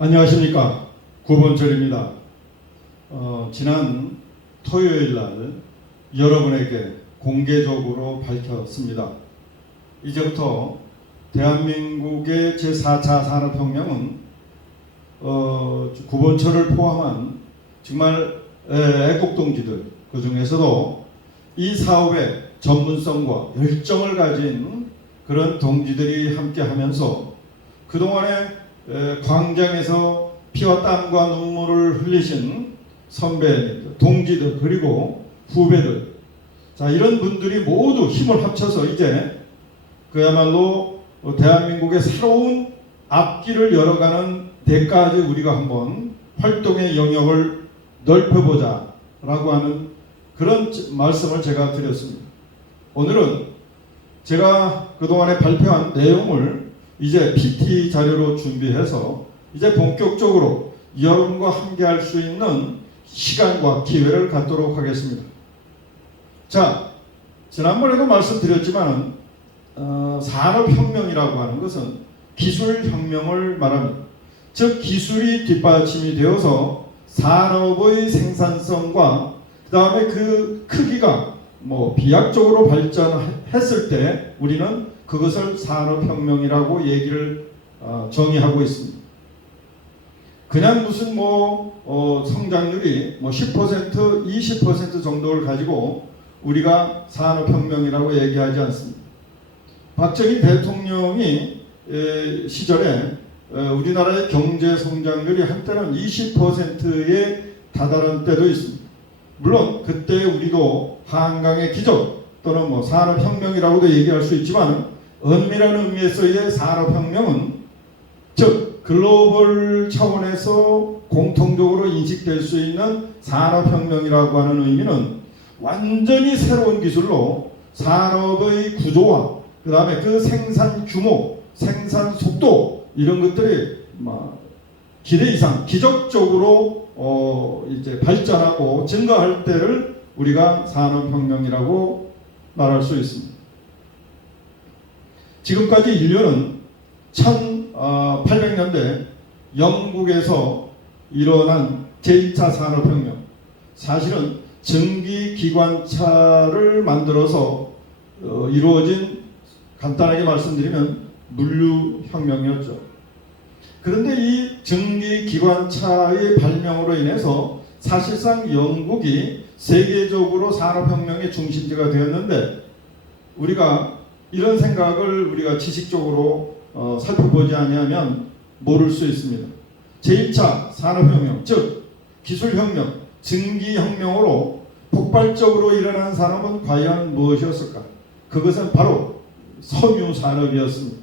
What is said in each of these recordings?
안녕하십니까. 구본철입니다. 지난 토요일 날 여러분에게 공개적으로 밝혔습니다. 이제부터 대한민국의 제4차 산업혁명은 구본철을 포함한 정말 애국동지들, 그 중에서도 이 사업에 전문성과 열정을 가진 그런 동지들이 함께 하면서 그동안에 광장에서 피와 땀과 눈물을 흘리신 선배님들, 동지들, 그리고 후배들, 자, 이런 분들이 모두 힘을 합쳐서 이제 그야말로 대한민국의 새로운 앞길을 열어가는 데까지 우리가 한번 활동의 영역을 넓혀보자 라고 하는 그런 말씀을 제가 드렸습니다. 오늘은 제가 그동안에 발표한 내용을 이제 PT 자료로 준비해서 이제 본격적으로 여러분과 함께 할 수 있는 시간과 기회를 갖도록 하겠습니다. 자, 지난번에도 말씀드렸지만 산업혁명이라고 하는 것은 기술혁명을 말합니다. 즉 기술이 뒷받침이 되어서 산업의 생산성과 그 다음에 그 크기가 비약적으로 발전했을 때 우리는 그것을 산업혁명이라고 얘기를 정의하고 있습니다. 그냥 무슨 성장률이 10%, 20% 정도를 가지고 우리가 산업혁명이라고 얘기하지 않습니다. 박정희 대통령이 시절에 우리나라의 경제 성장률이 한때는 20%에 다다른 때도 있습니다. 물론 그때 우리도 한강의 기적 또는 산업혁명이라고도 얘기할 수 있지만 엄밀한 의미에서의 산업혁명은 즉 글로벌 차원에서 공통적으로 인식될 수 있는 산업혁명이라고 하는 의미는 완전히 새로운 기술로 산업의 구조와 그 다음에 그 생산 규모, 생산 속도 이런 것들이 기대 이상 기적적으로 이제 발전하고 증가할 때를 우리가 산업혁명이라고 말할 수 있습니다. 지금까지 인류는 1800년대 영국에서 일어난 제2차 산업혁명, 사실은 전기기관차를 만들어서 이루어진, 간단하게 말씀드리면 물류혁명이었죠. 그런데 이 전기기관차의 발명으로 인해서 사실상 영국이 세계적으로 산업혁명의 중심지가 되었는데 우리가 이런 생각을 우리가 지식적으로 살펴보지 않으면 모를 수 있습니다. 제1차 산업혁명, 즉 기술혁명, 전기혁명으로 폭발적으로 일어난 산업은 과연 무엇이었을까? 그것은 바로 섬유산업이었습니다.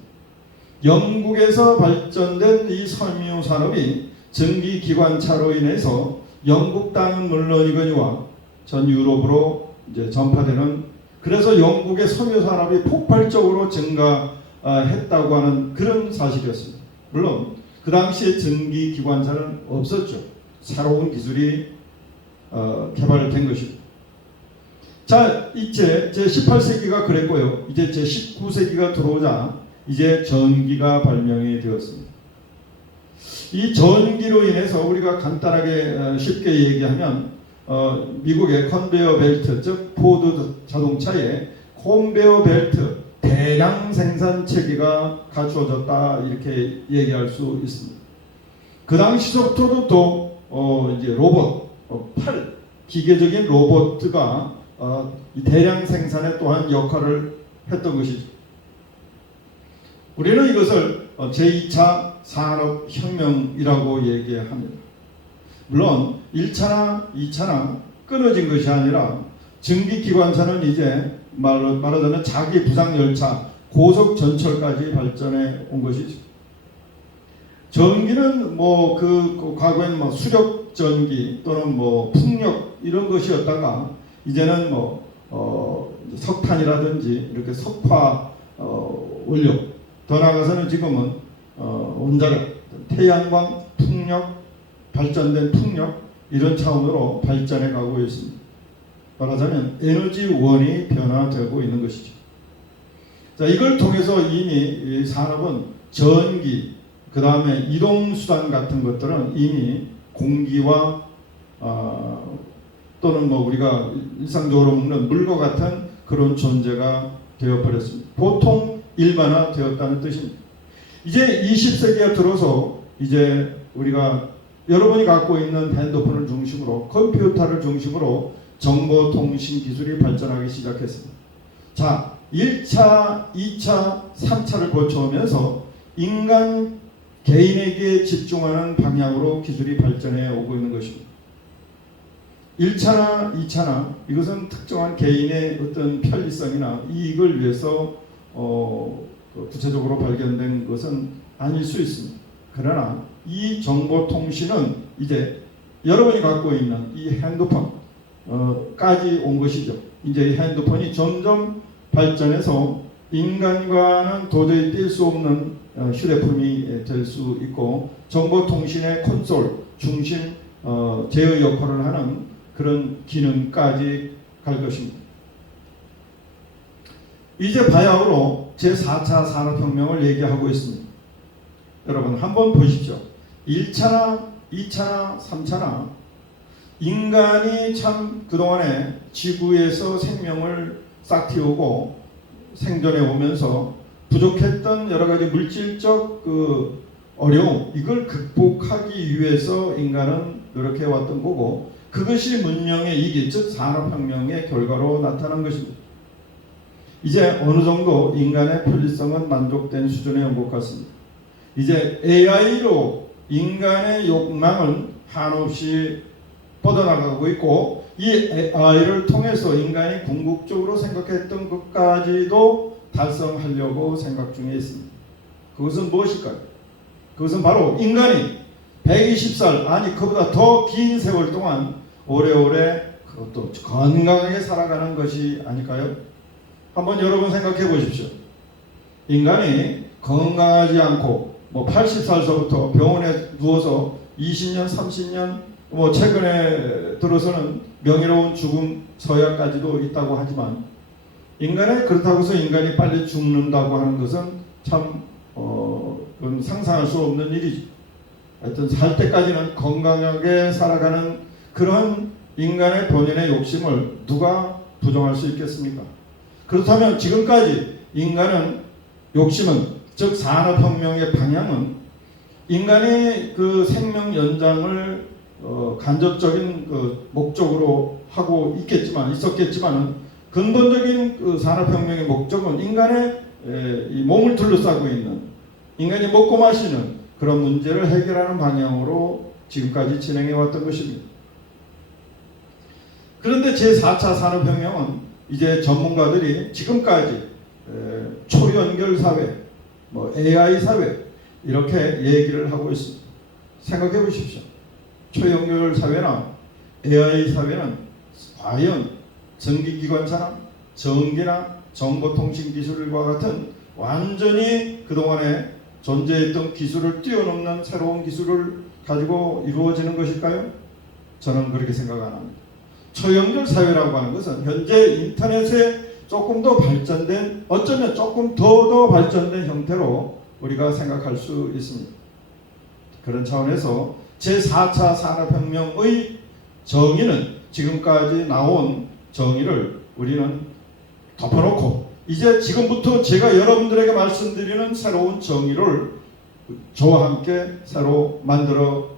영국에서 발전된 이 섬유산업이 전기기관차로 인해서 영국 땅은 물론이거니와 전 유럽으로 이제 전파되는, 그래서 영국의 섬유산업이 폭발적으로 증가했다고 하는 그런 사실이었습니다. 물론 그 당시에 전기기관차는 없었죠. 새로운 기술이 개발된 것입니다. 자, 이제 제18세기가 그랬고요. 이제 제19세기가 들어오자 이제 전기가 발명이 되었습니다. 이 전기로 인해서 우리가 간단하게 쉽게 얘기하면 미국의 컨베어 벨트, 즉 포드 자동차에 컨베어 벨트 대량 생산 체계가 갖추어졌다 이렇게 얘기할 수 있습니다. 그 당시부터도 또 이제 로봇, 기계적인 로봇가 이 대량 생산에 또한 역할을 했던 것이죠. 우리는 이것을 제2차 산업혁명이라고 얘기합니다. 물론 1차나 2차나 끊어진 것이 아니라 전기기관차는 이제 말하자면 자기 부상열차, 고속전철까지 발전해 온 것이죠. 전기는 그 과거에는 수력전기 또는 풍력 이런 것이었다가 이제는 석탄이라든지 이렇게 석화 원료, 더 나아가서는 지금은 원자력, 태양광, 풍력, 발전된 풍력 이런 차원으로 발전해 가고 있습니다. 말하자면 에너지원이 변화되고 있는 것이죠. 자, 이걸 통해서 이미 이 산업은 전기, 그 다음에 이동수단 같은 것들은 이미 공기와 또는 뭐 우리가 일상적으로 먹는 물과 같은 그런 존재가 되어버렸습니다. 보통 일반화되었다는 뜻입니다. 이제 20세기에 들어서 이제 우리가 여러분이 갖고 있는 핸드폰을 중심으로 컴퓨터를 중심으로 정보통신 기술이 발전하기 시작했습니다. 자, 1차, 2차, 3차를 거쳐오면서 인간 개인에게 집중하는 방향으로 기술이 발전해 오고 있는 것입니다. 1차나 2차나 이것은 특정한 개인의 어떤 편리성이나 이익을 위해서 구체적으로 발견된 것은 아닐 수 있습니다. 그러나 이 정보통신은 이제 여러분이 갖고 있는 이 핸드폰까지 온 것이죠. 이제 이 핸드폰이 점점 발전해서 인간과는 도저히 뗄 수 없는 휴대폰이 될 수 있고 정보통신의 콘솔 중심 제어 역할을 하는 그런 기능까지 갈 것입니다. 이제 바야흐로 제4차 산업혁명을 얘기하고 있습니다. 여러분 한번 보십시오. 1차나 2차나 3차나 인간이 참 그동안에 지구에서 생명을 싹 틔우고 생존해 오면서 부족했던 여러 가지 물질적 그 어려움 이걸 극복하기 위해서 인간은 노력해 왔던 거고 그것이 문명의 이기 즉 산업혁명의 결과로 나타난 것입니다. 이제 어느 정도 인간의 편리성은 만족된 수준에 온 것 같습니다. 이제 AI로 인간의 욕망은 한없이 뻗어나가고 있고 이 AI를 통해서 인간이 궁극적으로 생각했던 것까지도 달성하려고 생각 중에 있습니다. 그것은 무엇일까요? 그것은 바로 인간이 120살 아니 그보다 더 긴 세월 동안 오래오래 그것도 건강하게 살아가는 것이 아닐까요? 한번 여러분 생각해 보십시오. 인간이 건강하지 않고 뭐 80살서부터 병원에 누워서 20년, 30년 뭐 최근에 들어서는 명예로운 죽음 서약까지도 있다고 하지만 인간의 그렇다고 해서 인간이 빨리 죽는다고 하는 것은 참 그건 상상할 수 없는 일이죠. 하여튼 살 때까지는 건강하게 살아가는 그런 인간의 본연의 욕심을 누가 부정할 수 있겠습니까? 그렇다면 지금까지 인간은 욕심은 즉 산업혁명의 방향은 인간의 그 생명 연장을 간접적인 그 목적으로 하고 있었겠지만은 근본적인 그 산업혁명의 목적은 인간의 이 몸을 둘러싸고 있는 인간이 먹고 마시는 그런 문제를 해결하는 방향으로 지금까지 진행해 왔던 것입니다. 그런데 제4차 산업혁명은 이제 전문가들이 지금까지 초연결 사회, 뭐 AI 사회 이렇게 얘기를 하고 있습니다. 생각해 보십시오. 초연결 사회나 AI 사회는 과연 전기기관차나 전기나 정보통신 기술과 같은 완전히 그동안에 존재했던 기술을 뛰어넘는 새로운 기술을 가지고 이루어지는 것일까요? 저는 그렇게 생각 안 합니다. 초연결 사회라고 하는 것은 현재 인터넷에 조금 더 발전된 어쩌면 조금 더 발전된 형태로 우리가 생각할 수 있습니다. 그런 차원에서 제4차 산업혁명의 정의는 지금까지 나온 정의를 우리는 덮어놓고 이제 지금부터 제가 여러분들에게 말씀드리는 새로운 정의를 저와 함께 새로 만들어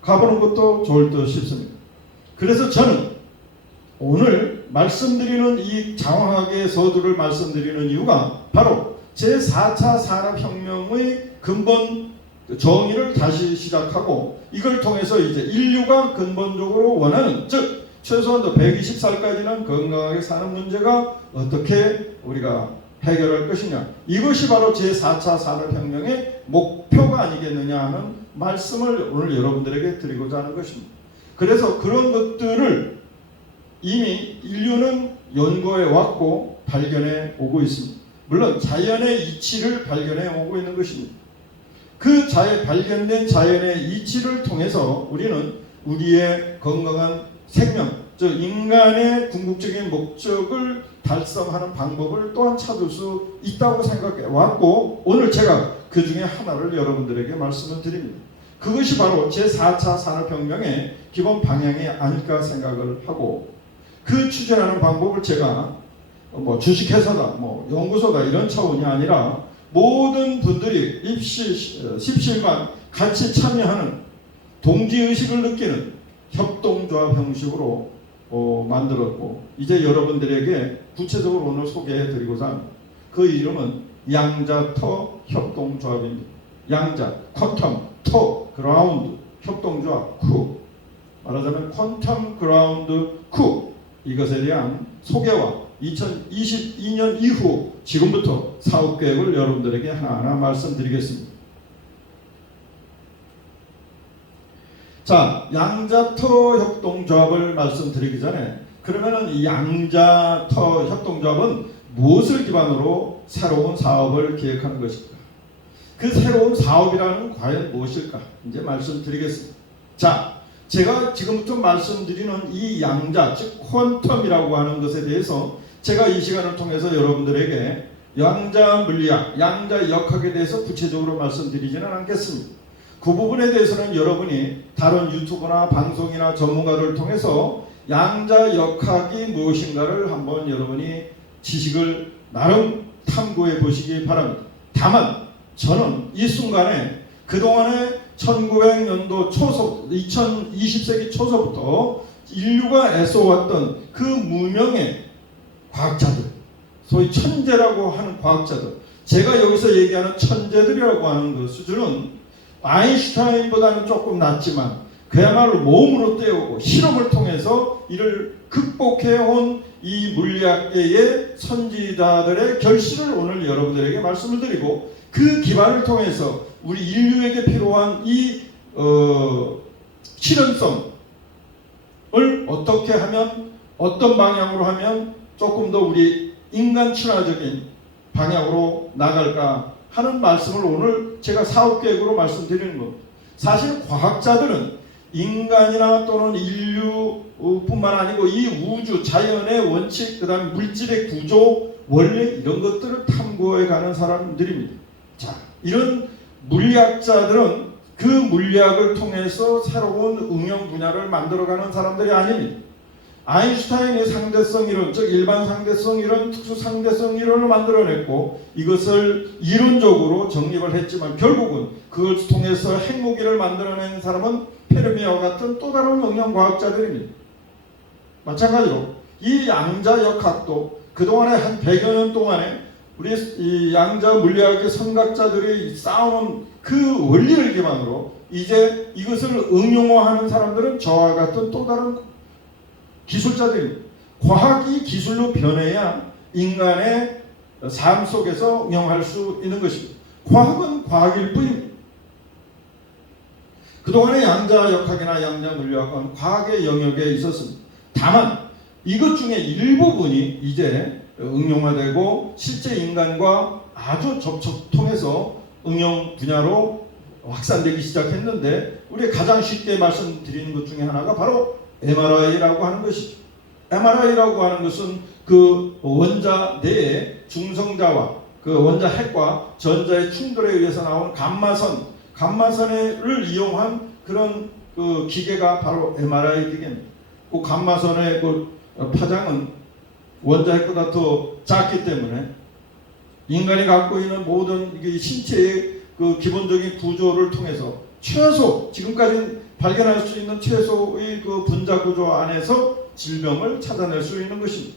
가보는 것도 좋을 듯 싶습니다. 그래서 저는 오늘 말씀드리는 이 장황하게 서두를 말씀드리는 이유가 바로 제4차 산업혁명의 근본 정의를 다시 시작하고 이걸 통해서 이제 인류가 근본적으로 원하는 즉 최소한도 120살까지는 건강하게 사는 문제가 어떻게 우리가 해결할 것이냐 이것이 바로 제4차 산업혁명의 목표가 아니겠느냐 하는 말씀을 오늘 여러분들에게 드리고자 하는 것입니다. 그래서 그런 것들을 이미 인류는 연구해 왔고 발견해 오고 있습니다. 물론 자연의 이치를 발견해 오고 있는 것입니다. 그 발견된 자연의 이치를 통해서 우리는 우리의 건강한 생명, 즉 인간의 궁극적인 목적을 달성하는 방법을 또한 찾을 수 있다고 생각해 왔고 오늘 제가 그 중에 하나를 여러분들에게 말씀을 드립니다. 그것이 바로 제4차 산업혁명의 기본 방향이 아닐까 생각을 하고, 그 추진하는 방법을 제가 뭐 주식회사다, 뭐 연구소다 이런 차원이 아니라 모든 분들이 십시일반 같이 참여하는 동지의식을 느끼는 협동조합 형식으로 만들었고, 이제 여러분들에게 구체적으로 오늘 소개해 드리고자 합니다. 그 이름은 양자터 협동조합입니다. 양자, 쿼텀, 터, 그라운드, 협동조합, 쿠. 말하자면 퀀텀 그라운드 쿠. 이것에 대한 소개와 2022년 이후 지금부터 사업계획을 여러분들에게 하나하나 말씀드리겠습니다. 자, 양자터 협동조합을 말씀드리기 전에, 그러면은 이 양자터 협동조합은 무엇을 기반으로 새로운 사업을 기획하는 것일까? 그 새로운 사업이라는 과연 무엇일까? 이제 말씀드리겠습니다. 자, 제가 지금부터 말씀드리는 이 양자, 즉 퀀텀이라고 하는 것에 대해서 제가 이 시간을 통해서 여러분들에게 양자 물리학, 양자 역학에 대해서 구체적으로 말씀드리지는 않겠습니다. 그 부분에 대해서는 여러분이 다른 유튜브나 방송이나 전문가를 통해서 양자 역학이 무엇인가를 한번 여러분이 지식을 나름 탐구해 보시기 바랍니다. 다만 저는 이 순간에 그동안에 1900년도 초서, 2020세기 초서부터 인류가 애써왔던 그 무명의 과학자들, 소위 천재라고 하는 과학자들, 제가 여기서 얘기하는 천재들이라고 하는 그 수준은 아인슈타인보다는 조금 낮지만 그야말로 몸으로 때우고 실험을 통해서 이를 극복해온 이 물리학계의 선지자들의 결실을 오늘 여러분들에게 말씀을 드리고, 그 기반을 통해서 우리 인류에게 필요한 이 실현성을 어떻게 하면, 어떤 방향으로 하면 조금 더 우리 인간 친화적인 방향으로 나갈까 하는 말씀을 오늘 제가 사업계획으로 말씀드리는 겁니다. 사실 과학자들은 인간이나 또는 인류뿐만 아니고 이 우주, 자연의 원칙, 그 다음에 물질의 구조, 원리 이런 것들을 탐구해 가는 사람들입니다. 자, 이런 물리학자들은 그 물리학을 통해서 새로운 응용 분야를 만들어가는 사람들이 아닙니다. 아인슈타인이 상대성 이론, 즉 일반 상대성 이론, 특수 상대성 이론을 만들어냈고 이것을 이론적으로 정립을 했지만 결국은 그걸 통해서 핵무기를 만들어낸 사람은 페르미와 같은 또 다른 응용과학자들입니다. 마찬가지로 이 양자역학도 그동안에 한 100여 년 동안에 우리 이 양자 물리학의 선각자들이 쌓아놓은 그 원리를 기반으로 이제 이것을 응용화하는 사람들은 저와 같은 또 다른 기술자들입니다. 과학이 기술로 변해야 인간의 삶 속에서 응용할 수 있는 것입니다. 과학은 과학일 뿐입니다. 그동안의 양자역학이나 양자물리학은 과학의 영역에 있었습니다. 다만 이것 중에 일부분이 이제 응용화되고 실제 인간과 아주 접촉통해서 응용 분야로 확산되기 시작했는데, 우리 가장 쉽게 말씀드리는 것 중에 하나가 바로 MRI라고 하는 것이죠. MRI라고 하는 것은 그 원자 내의 중성자와 그 원자 핵과 전자의 충돌에 의해서 나온 감마선을 이용한 그런 그 기계가 바로 MRI 기계입니다. 그 감마선의 그 파장은 원자 핵보다 더 작기 때문에 인간이 갖고 있는 모든 신체의 그 기본적인 구조를 통해서 최소 지금까지 발견할 수 있는 최소의 그 분자 구조 안에서 질병을 찾아낼 수 있는 것입니다.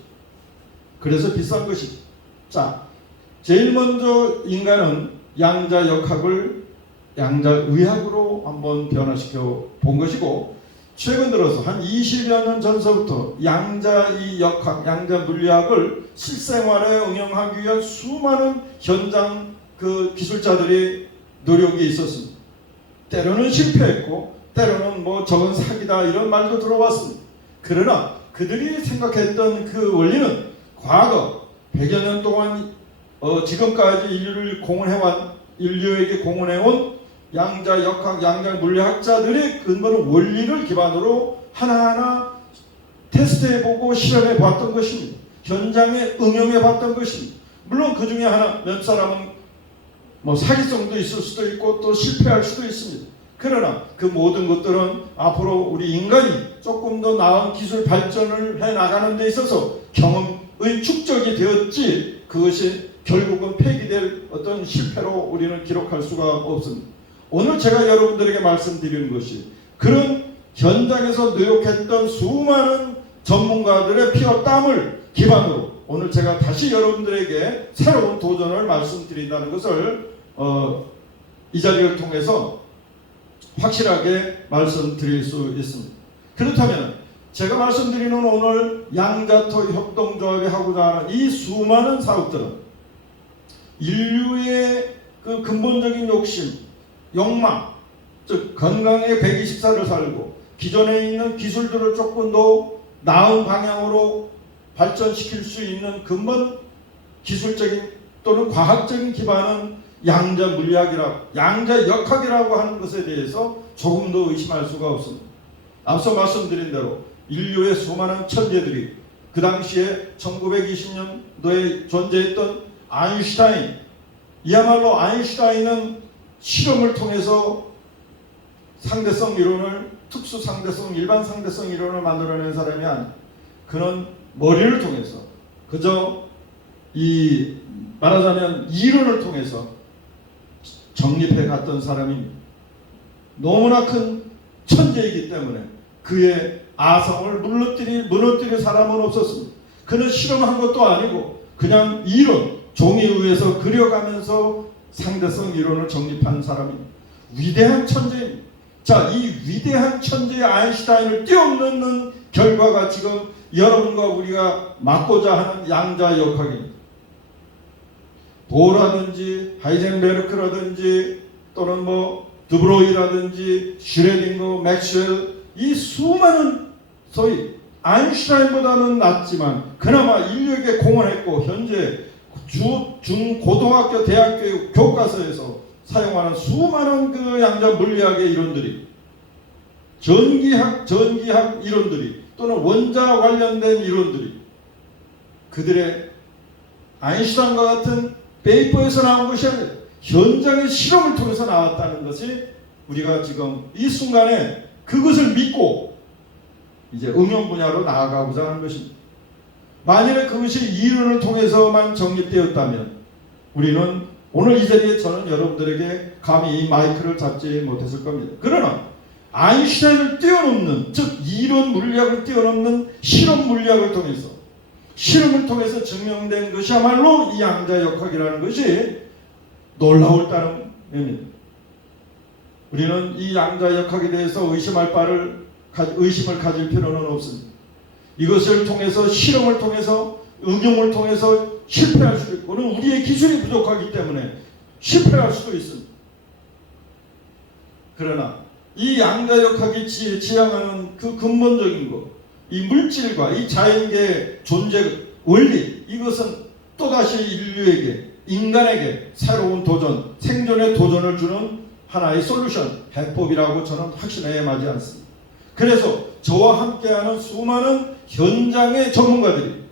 그래서 비싼 것이죠. 자, 제일 먼저 인간은 양자역학을 양자의학으로 한번 변화시켜 본 것이고, 최근 들어서 한 20여 년 전서부터 양자역학, 양자물리학을 실생활에 응용하기 위한 수많은 현장 그 기술자들의 노력이 있었습니다. 때로는 실패했고 때로는 뭐 저건 사기다 이런 말도 들어왔습니다. 그러나 그들이 생각했던 그 원리는 과거 100여 년 동안 지금까지 인류에게 공헌해온 양자역학, 양자물리학자들의 근본은 원리를 기반으로 하나하나 테스트해보고 실험해봤던 것입니다. 현장에 응용해봤던 것입니다. 물론 그 중에 몇 사람은 뭐 사기성도 있을 수도 있고 또 실패할 수도 있습니다. 그러나 그 모든 것들은 앞으로 우리 인간이 조금 더 나은 기술 발전을 해 나가는 데 있어서 경험의 축적이 되었지, 그것이 결국은 폐기될 어떤 실패로 우리는 기록할 수가 없습니다. 오늘 제가 여러분들에게 말씀드리는 것이 그런 현장에서 노력했던 수많은 전문가들의 피와 땀을 기반으로 오늘 제가 다시 여러분들에게 새로운 도전을 말씀드린다는 것을 이 자리를 통해서 확실하게 말씀드릴 수 있습니다. 그렇다면 제가 말씀드리는 오늘 양자토 협동조합이 하고자 하는 이 수많은 사업들은 인류의 그 근본적인 욕심, 욕망, 즉 건강하게 120살을 살고 기존에 있는 기술들을 조금 더 나은 방향으로 발전시킬 수 있는 근본 기술적인 또는 과학적인 기반은 양자 물리학이라고, 양자 역학이라고 하는 것에 대해서 조금 더 의심할 수가 없습니다. 앞서 말씀드린 대로 인류의 수많은 천재들이 그 당시에 1920년도에 존재했던 아인슈타인, 이야말로 아인슈타인은 실험을 통해서 상대성 이론을, 특수 상대성, 일반 상대성 이론을 만들어낸 사람이 아니고 그는 머리를 통해서 그저 이 말하자면 이론을 통해서 정립해 갔던 사람입니다. 너무나 큰 천재이기 때문에 그의 아성을 무너뜨릴 사람은 없었습니다. 그는 실험한 것도 아니고 그냥 이론, 종이 위에서 그려가면서 상대성 이론을 정립한 사람입니다. 위대한 천재입니다. 자, 이 위대한 천재의 아인슈타인을 뛰어넘는 결과가 지금 여러분과 우리가 맡고자 하는 양자 역학입니다. 보라든지 하이젠베르크라든지 또는 뭐 드브로이라든지 슈레딩거, 맥스웰, 이 수많은 소위 아인슈타인보다는 낫지만 그나마 인류에게 공헌했고 현재 중고등학교, 대학교 교과서에서 사용하는 수많은 그 양자 물리학의 이론들이, 전기학 이론들이 또는 원자 관련된 이론들이 그들의 아인슈타인과 같은 페이퍼에서 나온 것이 아니라 현장의 실험을 통해서 나왔다는 것이 우리가 지금 이 순간에 그것을 믿고 이제 응용 분야로 나아가고자 하는 것입니다. 만일에 그것이 이론을 통해서만 정립되었다면 우리는 오늘 이 자리에 저는 여러분들에게 감히 이 마이크를 잡지 못했을 겁니다. 그러나 아인슈타인을 뛰어넘는, 즉 이론 물리학을 뛰어넘는 실험 물리학을 통해서, 실험을 통해서 증명된 것이야말로 이 양자 역학이라는 것이 놀라울 따름입니다. 우리는 이 양자 역학에 대해서 의심을 가질 필요는 없습니다. 이것을 통해서, 실험을 통해서, 응용을 통해서 실패할 수도 있고, 우리의 기술이 부족하기 때문에 실패할 수도 있습니다. 그러나 이 양자 역학이 지향하는 그 근본적인 것, 이 물질과 이 자연계의 존재 원리, 이것은 또다시 인류에게, 인간에게 새로운 도전, 생존의 도전을 주는 하나의 솔루션, 해법이라고 저는 확신해 마지 않습니다. 그래서 저와 함께하는 수많은 현장의 전문가들이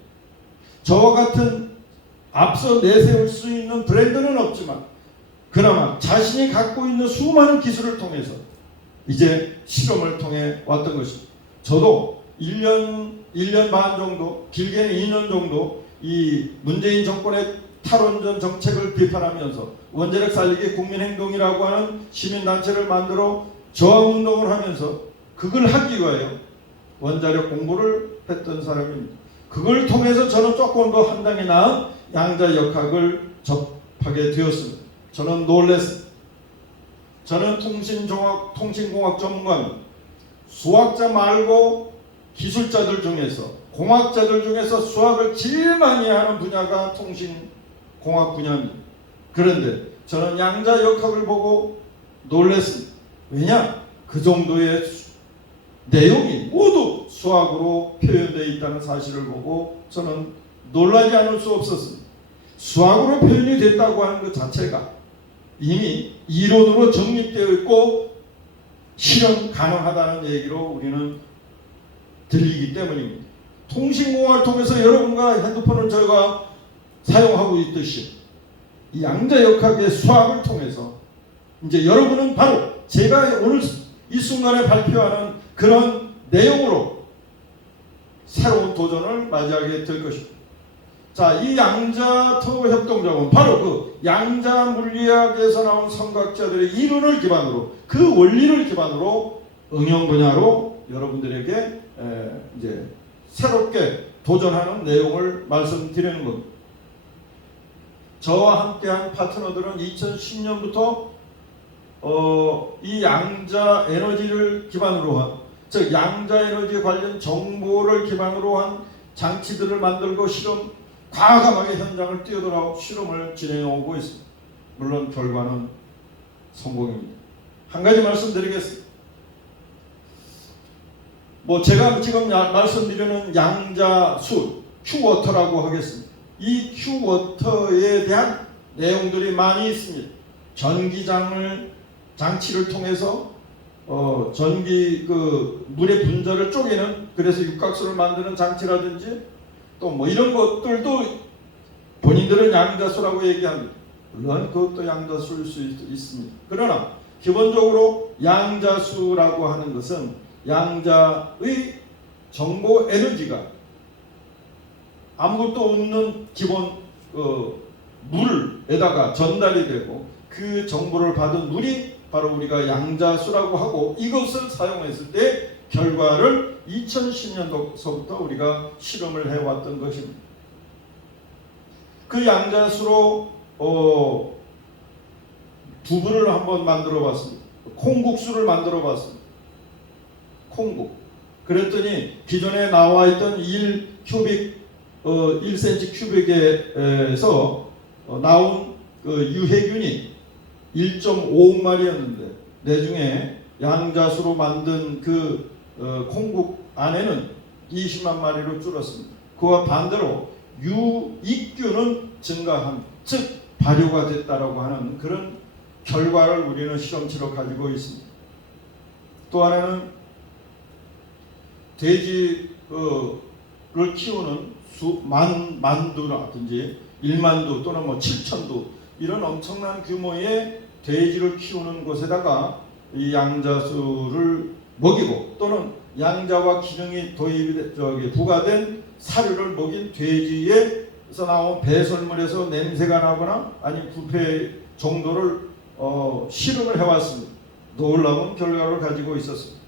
저와 같은 앞서 내세울 수 있는 브랜드는 없지만 그나마 자신이 갖고 있는 수많은 기술을 통해서 이제 실험을 통해 왔던 것입니다. 저도 1년 반 정도, 길게는 2년 정도 이 문재인 정권의 탈원전 정책을 비판하면서 원자력 살리기 국민행동이라고 하는 시민단체를 만들어 저항운동을 하면서 그걸 하기 위하여 원자력 공부를 했던 사람입니다. 그걸 통해서 저는 조금 더 한 단계 나은 양자 역학을 접하게 되었습니다. 저는 놀랐습니다. 저는 통신공학 전문가입니다. 수학자 말고 기술자들 중에서, 공학자들 중에서 수학을 제일 많이 하는 분야가 통신공학 분야입니다. 그런데 저는 양자 역학을 보고 놀랐습니다. 왜냐? 그 정도의 내용이 모두 수학으로 표현되어 있다는 사실을 보고 저는 놀라지 않을 수 없었습니다. 수학으로 표현이 됐다고 하는 것 자체가 이미 이론으로 정립되어 있고 실현 가능하다는 얘기로 우리는 들리기 때문입니다. 통신공학을 통해서 여러분과 핸드폰을 저희가 사용하고 있듯이 이 양자역학의 수학을 통해서 이제 여러분은 바로 제가 오늘 이 순간에 발표하는 그런 내용으로 새로운 도전을 맞이하게 될 것입니다. 자, 이 양자 터보 협동작은 바로 그 양자 물리학에서 나온 삼각자들의 이론을 기반으로, 그 원리를 기반으로 응용 분야로 여러분들에게 이제 새롭게 도전하는 내용을 말씀드리는 겁니다. 저와 함께한 파트너들은 2010년부터 이 양자 에너지를 기반으로 한, 즉 양자 에너지 관련 정보를 기반으로 한 장치들을 만들고 과감하게 현장을 뛰어들어 실험을 진행하고 있습니다. 물론 결과는 성공입니다. 한 가지 말씀드리겠습니다. 제가 지금 말씀드리는 양자수, Q워터라고 하겠습니다. 이 Q워터에 대한 내용들이 많이 있습니다. 장치를 통해서 물의 분자를 쪼개는, 그래서 육각수를 만드는 장치라든지 또 이런 것들도 본인들은 양자수라고 얘기합니다. 물론 그것도 양자수일 수 있습니다. 그러나 기본적으로 양자수라고 하는 것은 양자의 정보 에너지가 아무것도 없는 기본 물에다가 전달이 되고, 그 정보를 받은 물이 바로 우리가 양자수라고 하고, 이것을 사용했을 때 결과를 2010년도서부터 우리가 실험을 해왔던 것입니다. 그 양자수로 두부를 한번 만들어 봤습니다. 콩국수를 만들어 봤습니다. 콩국. 그랬더니 기존에 나와 있던 1cm 큐빅에서 나온 그 유해균이 1.5마리였는데 내중에 양자수로 만든 그 콩국 안에는 20만 마리로 줄었습니다. 그와 반대로 유익균은 증가한, 즉 발효가 됐다라고 하는 그런 결과를 우리는 실험치로 가지고 있습니다. 또 하나는 돼지를 키우는 만두라든지 1만두 또는 7천두 이런 엄청난 규모의 돼지를 키우는 곳에다가 이 양자수를 먹이고, 또는 양자와 기능이 부과된 사료를 먹인 돼지에서 나온 배설물에서 냄새가 나거나 아니면 부패 정도를 실험을 해왔습니다. 놀라운 결과를 가지고 있었습니다.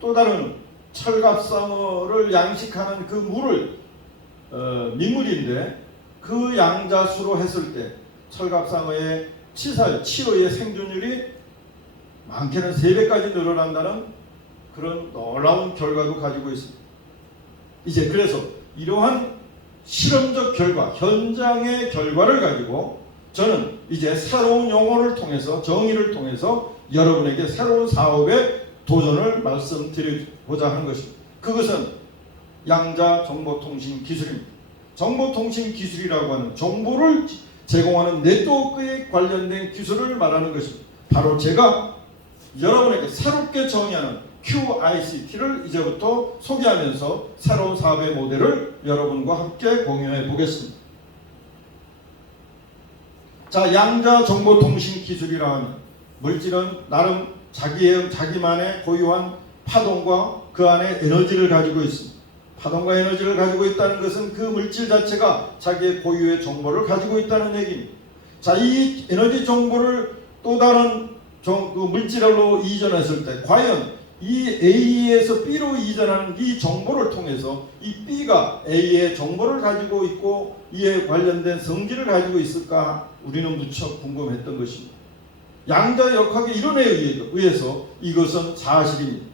또 다른 철갑상어를 양식하는 그 물을 민물인데 그 양자수로 했을 때 철갑상어의 치어의 생존율이 많게는 3배까지 늘어난다는 그런 놀라운 결과도 가지고 있습니다. 이제 그래서 이러한 실험적 결과, 현장의 결과를 가지고 저는 이제 새로운 용어를 통해서, 정의를 통해서 여러분에게 새로운 사업의 도전을 말씀드리고자 하는 것입니다. 그것은 양자 정보통신 기술입니다. 정보통신 기술이라고 하는 정보를 제공하는 네트워크에 관련된 기술을 말하는 것입니다. 바로 제가 여러분에게 새롭게 정의하는 QICT를 이제부터 소개하면서 새로운 사업의 모델을 여러분과 함께 공유해 보겠습니다. 자, 양자 정보통신 기술이라는 물질은 나름 자기만의 고유한 파동과 그 안에 에너지를 가지고 있습니다. 파동과 에너지를 가지고 있다는 것은 그 물질 자체가 자기의 고유의 정보를 가지고 있다는 얘기입니다. 자, 이 에너지 정보를 또 다른 물질로 이전했을 때 과연 이 A에서 B로 이전하는 이 정보를 통해서 이 B가 A의 정보를 가지고 있고 이에 관련된 성질을 가지고 있을까, 우리는 무척 궁금했던 것입니다. 양자역학의 이론에 의해서 이것은 사실입니다.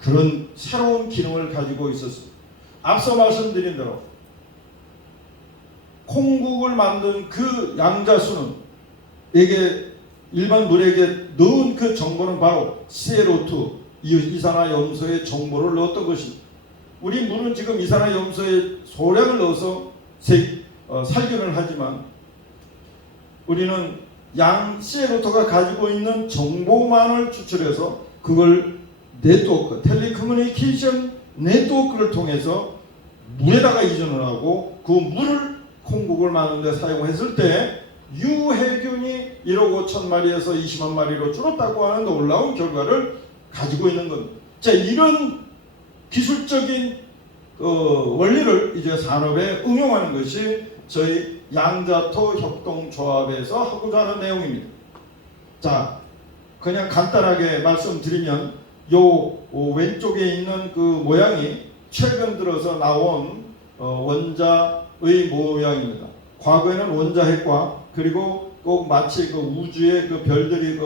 그런 새로운 기능을 가지고 있었습니다. 앞서 말씀드린 대로 콩국을 만든 그 양자수는 일반 물에게 넣은 그 정보는 바로 CO2, 이산화염소의 정보를 넣었던 것입니다. 우리 물은 지금 이산화염소의 소량을 넣어서 살균을 하지만 우리는 CO2가 가지고 있는 정보만을 추출해서 그걸 네트워크, 텔레커뮤니케이션 네트워크를 통해서 물에다가 이전을 하고 그 물을 콩국을 만드는 데 사용했을 때 유해균이 1억 5천 마리에서 20만 마리로 줄었다고 하는 놀라운 결과를 가지고 있는 겁니다. 자, 이런 기술적인 원리를 이제 산업에 응용하는 것이 저희 양자토 협동조합에서 하고자 하는 내용입니다. 자, 그냥 간단하게 말씀드리면 요 왼쪽에 있는 그 모양이 최근 들어서 나온 원자의 모양입니다. 과거에는 원자핵과 그리고 꼭 마치 그 우주의 그 별들이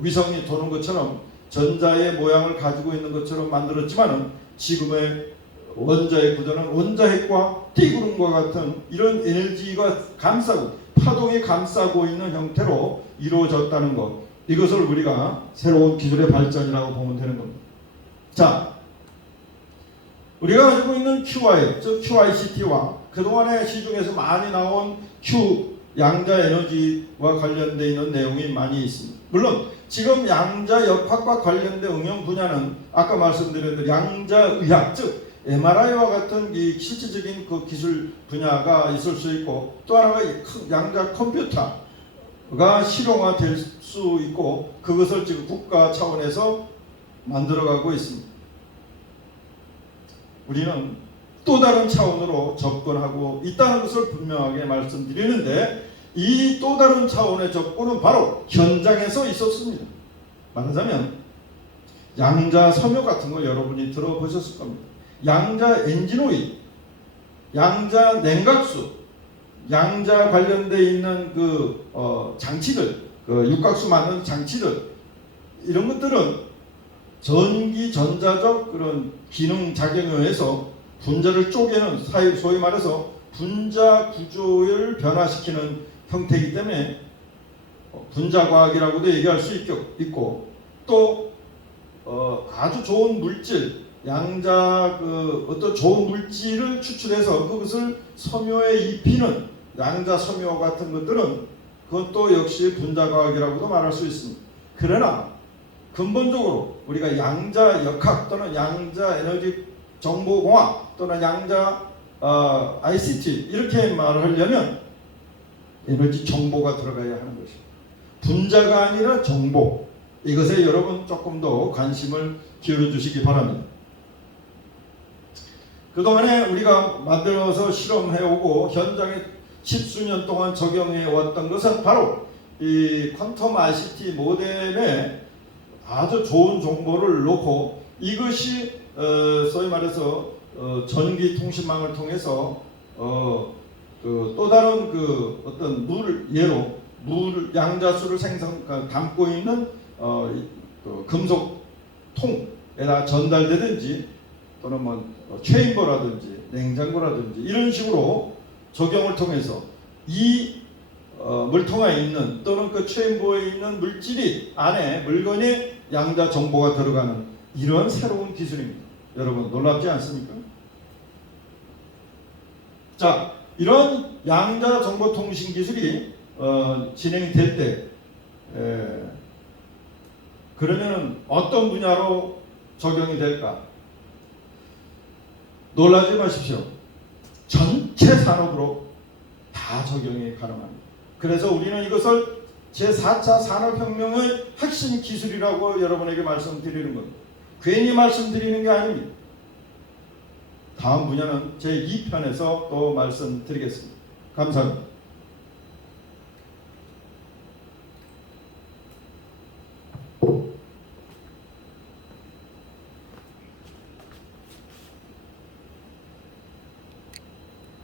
위성이 도는 것처럼 전자의 모양을 가지고 있는 것처럼 만들었지만은 지금의 원자의 구조는 원자핵과 띠구름과 같은 이런 에너지가 감싸고 파동이 감싸고 있는 형태로 이루어졌다는 것, 이것을 우리가 새로운 기술의 발전이라고 보면 되는 겁니다. 자, 우리가 가지고 있는 QI, 즉 QICT와 그동안에 시중에서 많이 나온 Q 양자 에너지와 관련되어 있는 내용이 많이 있습니다. 물론 지금 양자 역학과 관련된 응용 분야는 아까 말씀드린 대로 양자의학, 즉 MRI와 같은 이 실질적인 그 기술 분야가 있을 수 있고, 또 하나가 양자 컴퓨터가 실용화될 수 있고, 그것을 지금 국가 차원에서 만들어가고 있습니다. 우리는 또 다른 차원으로 접근하고 있다는 것을 분명하게 말씀드리는데, 이 또 다른 차원의 접근은 바로 현장에서 있었습니다. 말하자면 양자 섬유 같은 거 여러분이 들어보셨을 겁니다. 양자 엔진오일, 양자 냉각수, 양자 관련되어 있는 그 장치들, 그 육각수 만드는 장치들, 이런 것들은 전기 전자적 그런 기능 작용에 의해서 분자를 쪼개는, 소위 말해서 분자 구조를 변화시키는 형태이기 때문에 분자과학이라고도 얘기할 수 있고, 또 아주 좋은 물질, 양자 어떤 좋은 물질을 추출해서 그것을 섬유에 입히는 양자 섬유 같은 것들은 그것도 역시 분자과학이라고도 말할 수 있습니다. 그러나 근본적으로 우리가 양자 역학 또는 양자 에너지 정보공학 또는 양자 ICT 이렇게 말을 하려면 에너지 정보가 들어가야 하는 것입니다. 분자가 아니라 정보, 이것에 여러분 조금 더 관심을 기울여 주시기 바랍니다. 그동안에 우리가 만들어서 실험해오고 현장에 십수년 동안 적용해왔던 것은 바로 이 퀀텀 ICT 모뎀에 아주 좋은 정보를 놓고, 이것이 소위 말해서 전기통신망을 통해서 또 다른 어떤 예로 물 양자수를 담고 있는 금속 통에다 전달되든지, 또는 체인버라든지 냉장고라든지 이런 식으로 적용을 통해서 이 물통에 있는 또는 그 체인버에 있는 물질이 안에 물건에 양자 정보가 들어가는 이런 새로운 기술입니다. 여러분 놀랍지 않습니까? 자, 이런 양자 정보 통신 기술이 진행이 될 때 그러면은 어떤 분야로 적용이 될까? 놀라지 마십시오. 전체 산업으로 다 적용이 가능합니다. 그래서 우리는 이것을 제4차 산업혁명의 핵심 기술이라고 여러분에게 말씀드리는 겁니다. 괜히 말씀드리는 게 아닙니다. 다음 분야는 제2편에서 또 말씀드리겠습니다. 감사합니다.